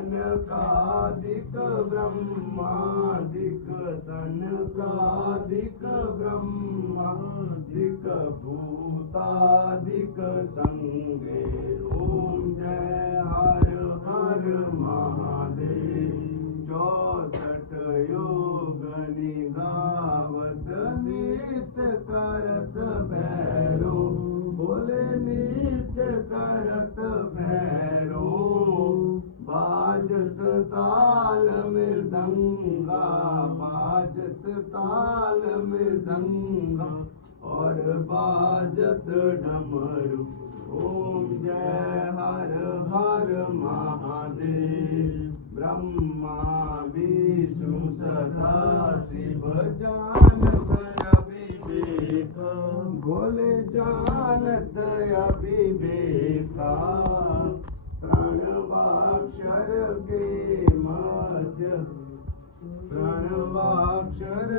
सनकादिक ब्रह्मादिक सनकादिक ब्रह्मादिक भूतादिक संगे ओम जय हर हर महादेव 64 योग निगावत नित्य करत भैरो बोले नित्य करत भैरो बाजत ताल मृदंगा बाजत ताल मृदंगा और बाजत डमरू ओम जय हर हर महादेव ब्रह्मा विष्णु सदा शिव जानत अविवेक बोले जानत अविवेका प्रणवाक्षर के मध्य प्रणवाक्षर